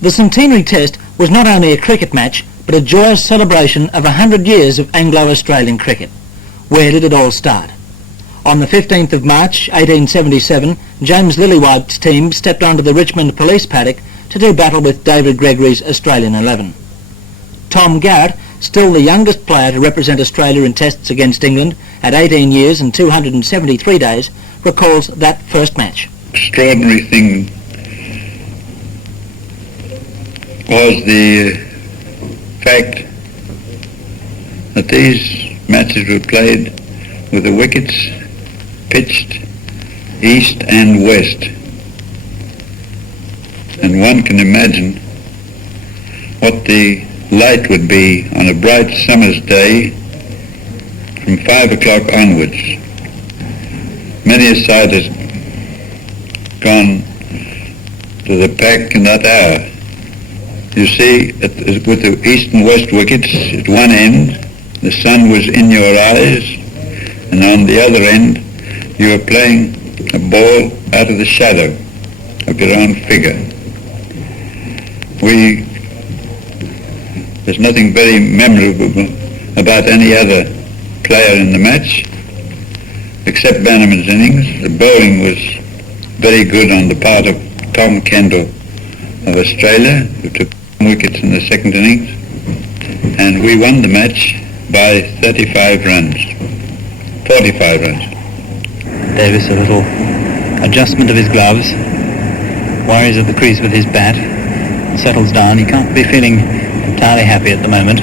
The Centenary Test was not only a cricket match, but a joyous celebration of 100 years of Anglo-Australian cricket. Where did it all start? On the 15th of March 1877, James Lillywhite's team stepped onto the Richmond police paddock to do battle with David Gregory's Australian 11. Tom Garrett, still the youngest player to represent Australia in tests against England at 18 years and 273 days, recalls that first match. Extraordinary thing was the fact that these matches were played with the wickets pitched east and west. And one can imagine what the light would be on a bright summer's day from 5 o'clock onwards. Many a side has gone to the pack in that hour. You see, with the east and west wickets at one end, the sun was in your eyes, and on the other end, you were playing a ball out of the shadow of your own figure. There's nothing very memorable about any other player in the match, except Bannerman's innings. The bowling was very good on the part of Tom Kendall of Australia, who took wickets in the second innings, and we won the match by 45 runs. Davis, a little adjustment of his gloves, worries at the crease with his bat, and settles down. He can't be feeling entirely happy at the moment.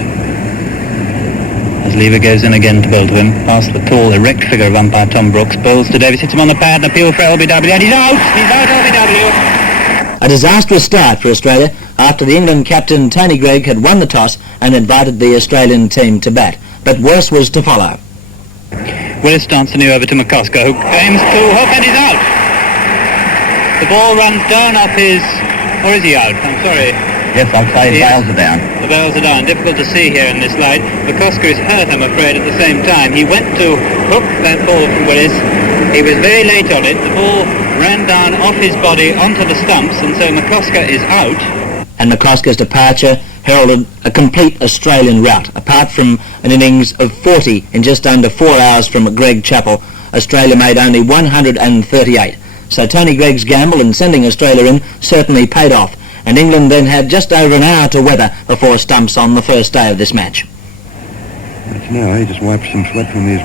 As Lever goes in again to bowl to him, past the tall, erect figure of umpire Tom Brooks, bowls to Davis, hits him on the pad, an appeal for LBW, and he's out! He's out, LBW! A disastrous start for Australia after the England captain Tony Greig had won the toss and invited the Australian team to bat. But worse was to follow. Willis starts to new over to McCosker, who aims to hook, and he's out! The ball runs down off his... or is he out? I'm sorry. Yes, I'll say the bails are down. The bails are down. Difficult to see here in this light. McCosker is hurt, I'm afraid, at the same time. He went to hook that ball from Willis. He was very late on it. The ball ran down off his body onto the stumps, and so McCosker is out. And McCosker's departure heralded a complete Australian rout. Apart from an innings of 40 in just under 4 hours from Greg Chappell, Australia made only 138. So Tony Greig's gamble in sending Australia in certainly paid off, and England then had just over an hour to weather before stumps on the first day of this match. That's now, he just wipes some sweat from his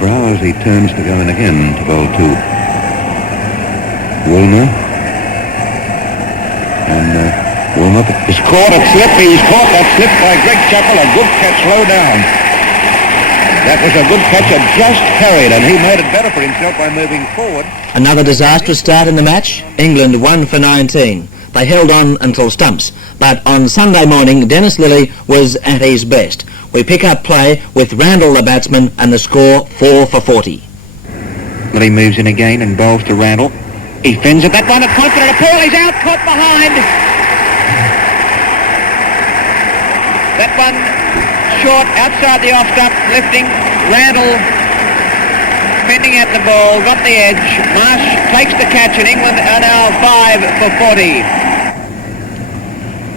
brow as he turns to go in again to bowl to Woolmer. And Woolmer is caught at slip. He's caught that slip by Greg Chappell. A good catch low down. That was a good catch, had just carried, and he made it better for himself by moving forward. Another disastrous start in the match. England 1 for 19. They held on until stumps, but on Sunday morning Dennis Lilly was at his best. We pick up play with Randall the batsman and the score 4 for 40. Lilly moves in again and bowls to Randall. He fins at that one, a confident appeal, he's out, caught behind. That one short, outside the off stump, lifting. Randall fending at the ball, got the edge. Marsh takes the catch, and England are now 5 for 40.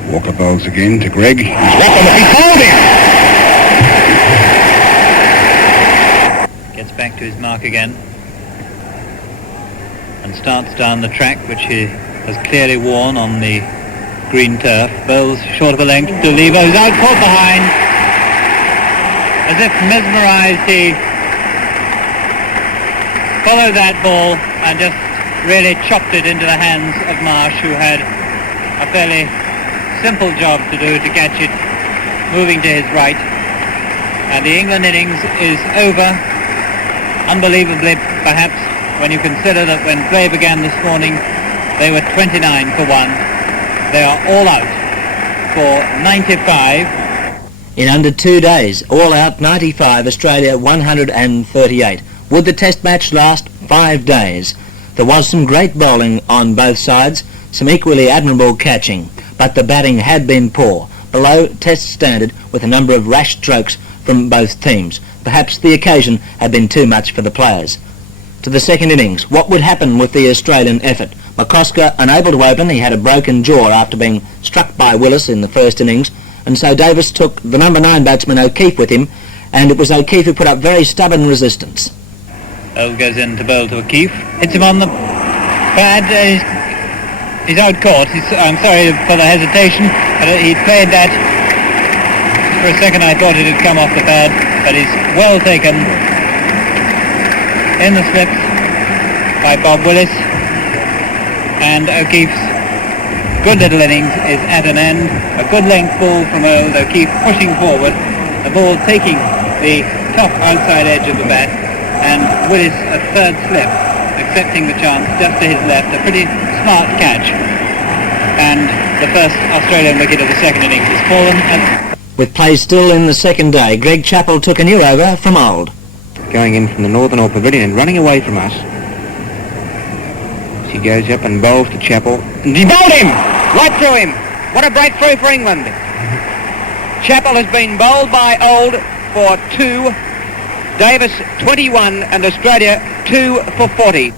Walker bowls again to Greg. He's Rough on the feet, bowled him. Gets back to his mark again and starts down the track, which he has clearly worn on the green turf. Bowls short of a length to Lever, who's out, caught behind. As if mesmerised, he followed that ball and just really chopped it into the hands of Marsh, who had a fairly simple job to do to catch it moving to his right. And the England innings is over, unbelievably perhaps, when you consider that when play began this morning they were 29 for 1. They are all out for 95. In under 2 days, all out 95, Australia 138. Would the test match last 5 days? There was some great bowling on both sides, some equally admirable catching, but the batting had been poor, below test standard, with a number of rash strokes from both teams. Perhaps the occasion had been too much for the players. To the second innings, what would happen with the Australian effort? McCosker unable to open. He had a broken jaw after being struck by Willis in the first innings, and so Davis took the number 9 batsman O'Keefe with him, and it was O'Keefe who put up very stubborn resistance. Earl goes in to bowl to O'Keefe. Hits him on the pad. He's out caught. I'm sorry for the hesitation, but he played that. For a second I thought it had come off the pad, but he's well taken in the slips by Bob Willis, and O'Keefe's good little innings is at an end. A good length ball from Earl, O'Keefe pushing forward, the ball taking the top outside edge of the bat, and Willis a third slip, accepting the chance just to his left. A pretty smart catch, and the first Australian wicket of the second innings has fallen. With play still in the second day, Greg Chappell took a new over from Old. Going in from the northern or pavilion and running away from us. She goes up and bowls to Chappell. And he bowled him! Right through him! What a breakthrough for England! Chappell has been bowled by Old for 2, Davis 21 and Australia 2 for 40.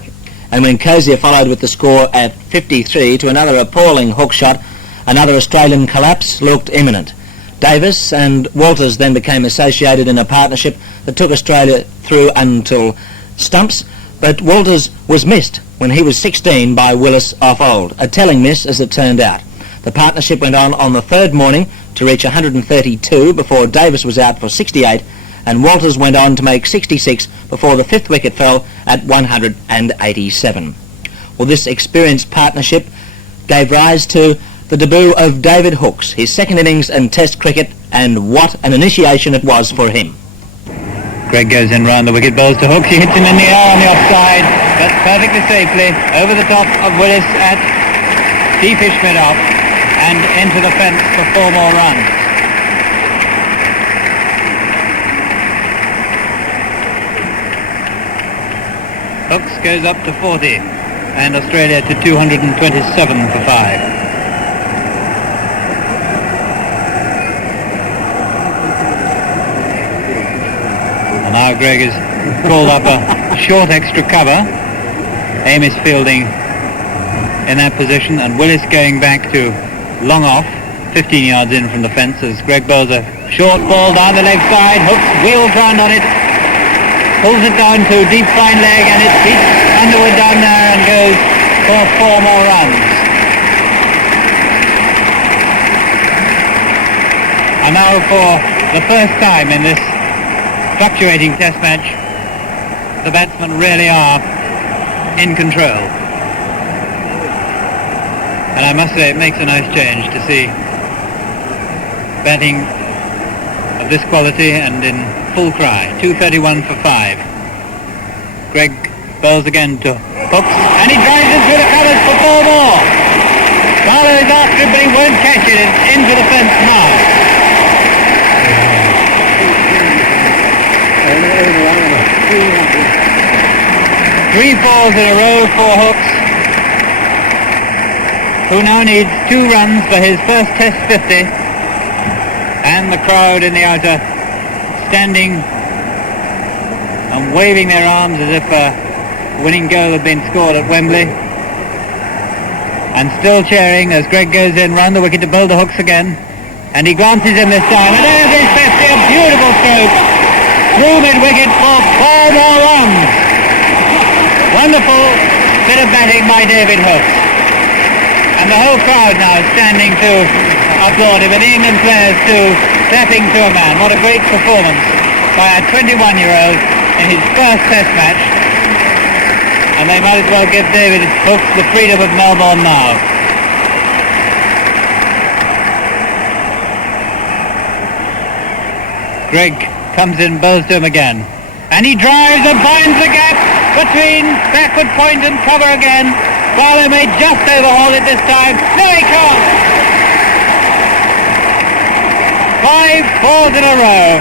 And when Cozier followed with the score at 53 to another appalling hook shot, another Australian collapse looked imminent. Davis and Walters then became associated in a partnership that took Australia through until stumps, but Walters was missed when he was 16 by Willis off Old, a telling miss as it turned out. The partnership went on the third morning to reach 132 before Davis was out for 68, and Walters went on to make 66 before the fifth wicket fell at 187. Well, this experienced partnership gave rise to the debut of David Hookes, his second innings in Test cricket, and what an initiation it was for him. Greg goes in round the wicket, bowls to Hookes. He hits him in the air on the offside, but perfectly safely over the top of Willis at deepish mid-off and into the fence for 4 more runs. Hookes goes up to 40 and Australia to 227 for 5. Now Greg has called up a short extra cover. Amos fielding in that position, and Willis going back to long off, 15 yards in from the fence as Greg bowls a short ball down the leg side. Hookes wheels round on it, pulls it down to deep fine leg, and it beats Underwood down there and goes for 4 more runs. And now for the first time in this fluctuating Test match, the batsmen really are in control. And I must say it makes a nice change to see batting of this quality and in full cry. 231 for 5. Greg bowls again to Hookes, and he drives it through the covers for 4 more. Barlow is after it, but he won't catch it. It's into the fence now. 3 balls in a row for Hookes, who now needs 2 runs for his first Test 50, and the crowd in the outer standing and waving their arms as if a winning goal had been scored at Wembley, and still cheering as Greg goes in round the wicket to bowl to Hookes again, and he glances in this time, and there's his 50, a beautiful stroke through mid-wicket for 4 more runs. Wonderful bit of batting by David Hookes. And the whole crowd now standing to applaud him, and the England players too, clapping to a man. What a great performance by a 21-year-old in his first Test match. And they might as well give David Hookes the freedom of Melbourne now. Greg comes in, bowls to him again, and he drives and finds the gap between backward point and cover again. Barlow may just overhaul it this time. No, he can't. 5 balls in a row.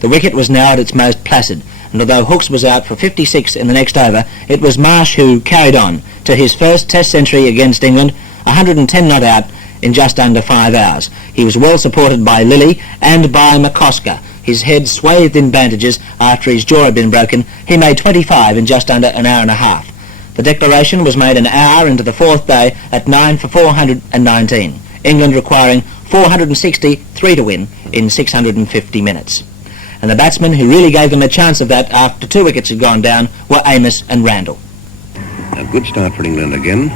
The wicket was now at its most placid, and although Hookes was out for 56 in the next over, it was Marsh who carried on to his first Test century against England, 110 not out in just under 5 hours. He was well supported by Lilly and by McCosker. His head swathed in bandages after his jaw had been broken, he made 25 in just under an hour and a half. The declaration was made an hour into the fourth day at 9 for 419, England requiring 463 to win in 650 minutes. And the batsmen who really gave them a chance of that after 2 wickets had gone down were Amos and Randall. A good start for England again.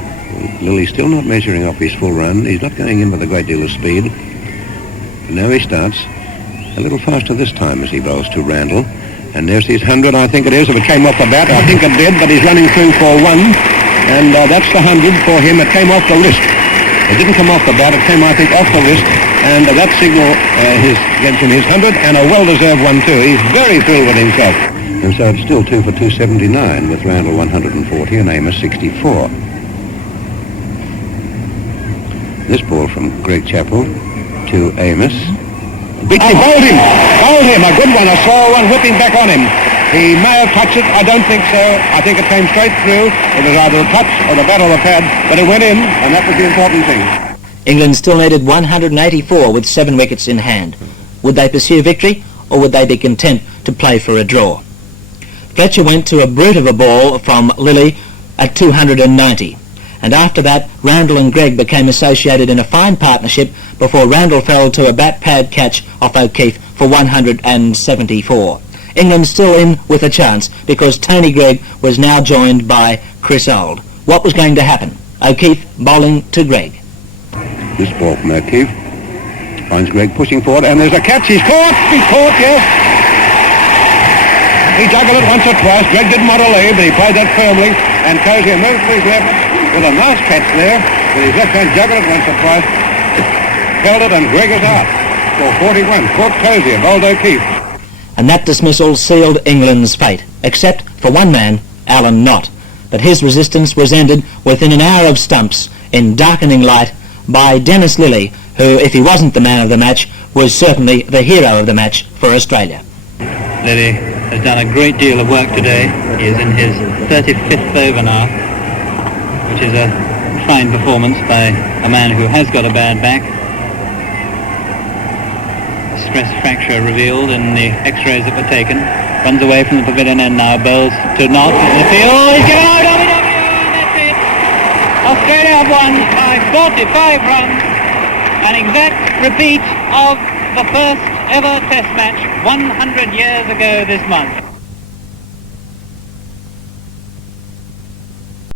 Lilly still not measuring off his full run. He's not going in with a great deal of speed. Now he starts a little faster this time as he bowls to Randall. And there's his 100, I think it is. If it came off the bat, I think it did, but he's running through for 1. And that's the 100 for him. It came off the wrist. It didn't come off the bat. It came, I think, off the wrist. And that signal gets him his 100, and a well-deserved one, too. He's very thrilled with himself. And so it's still 2 for 279 with Randall 140 and Amos 64. This ball from Greg Chappell to Amos. Beats him, bowled him, a good one. I saw one whipping back on him. He may have touched it, I don't think so. I think it came straight through. It was either a touch or the bat or the pad, but it went in, and that was the important thing. England still needed 184 with 7 wickets in hand. Would they pursue victory, or would they be content to play for a draw? Fletcher went to a brute of a ball from Lilly at 290. And after that, Randall and Gregg became associated in a fine partnership before Randall fell to a bat-pad catch off O'Keefe for 174. England still in with a chance because Tony Gregg was now joined by Chris Old. What was going to happen? O'Keefe bowling to Gregg. This ball from O'Keefe finds Gregg pushing forward, and there's a catch. He's caught, yes. He juggled it once or twice. Gregg didn't want to leave, but he played that firmly, and Cozier moved to his left with a nice catch there. With his left hand juggled it once or twice, held it, and Gregg is out for 41. Caught Cozier, bowled O'Keefe. And that dismissal sealed England's fate, except for one man, Alan Knott. But his resistance was ended within an hour of stumps in darkening light by Dennis Lilly, who, if he wasn't the man of the match, was certainly the hero of the match for Australia. Lilly has done a great deal of work today. He is in his 35th over now, which is a fine performance by a man who has got a bad back. Stress fracture revealed in the x-rays that were taken. Runs away from the pavilion end now, bowls to Knott in the field. Oh, he's given out of it, and that's it. Australia have won by 45 runs, an exact repeat of the first ever Test match 100 years ago this month.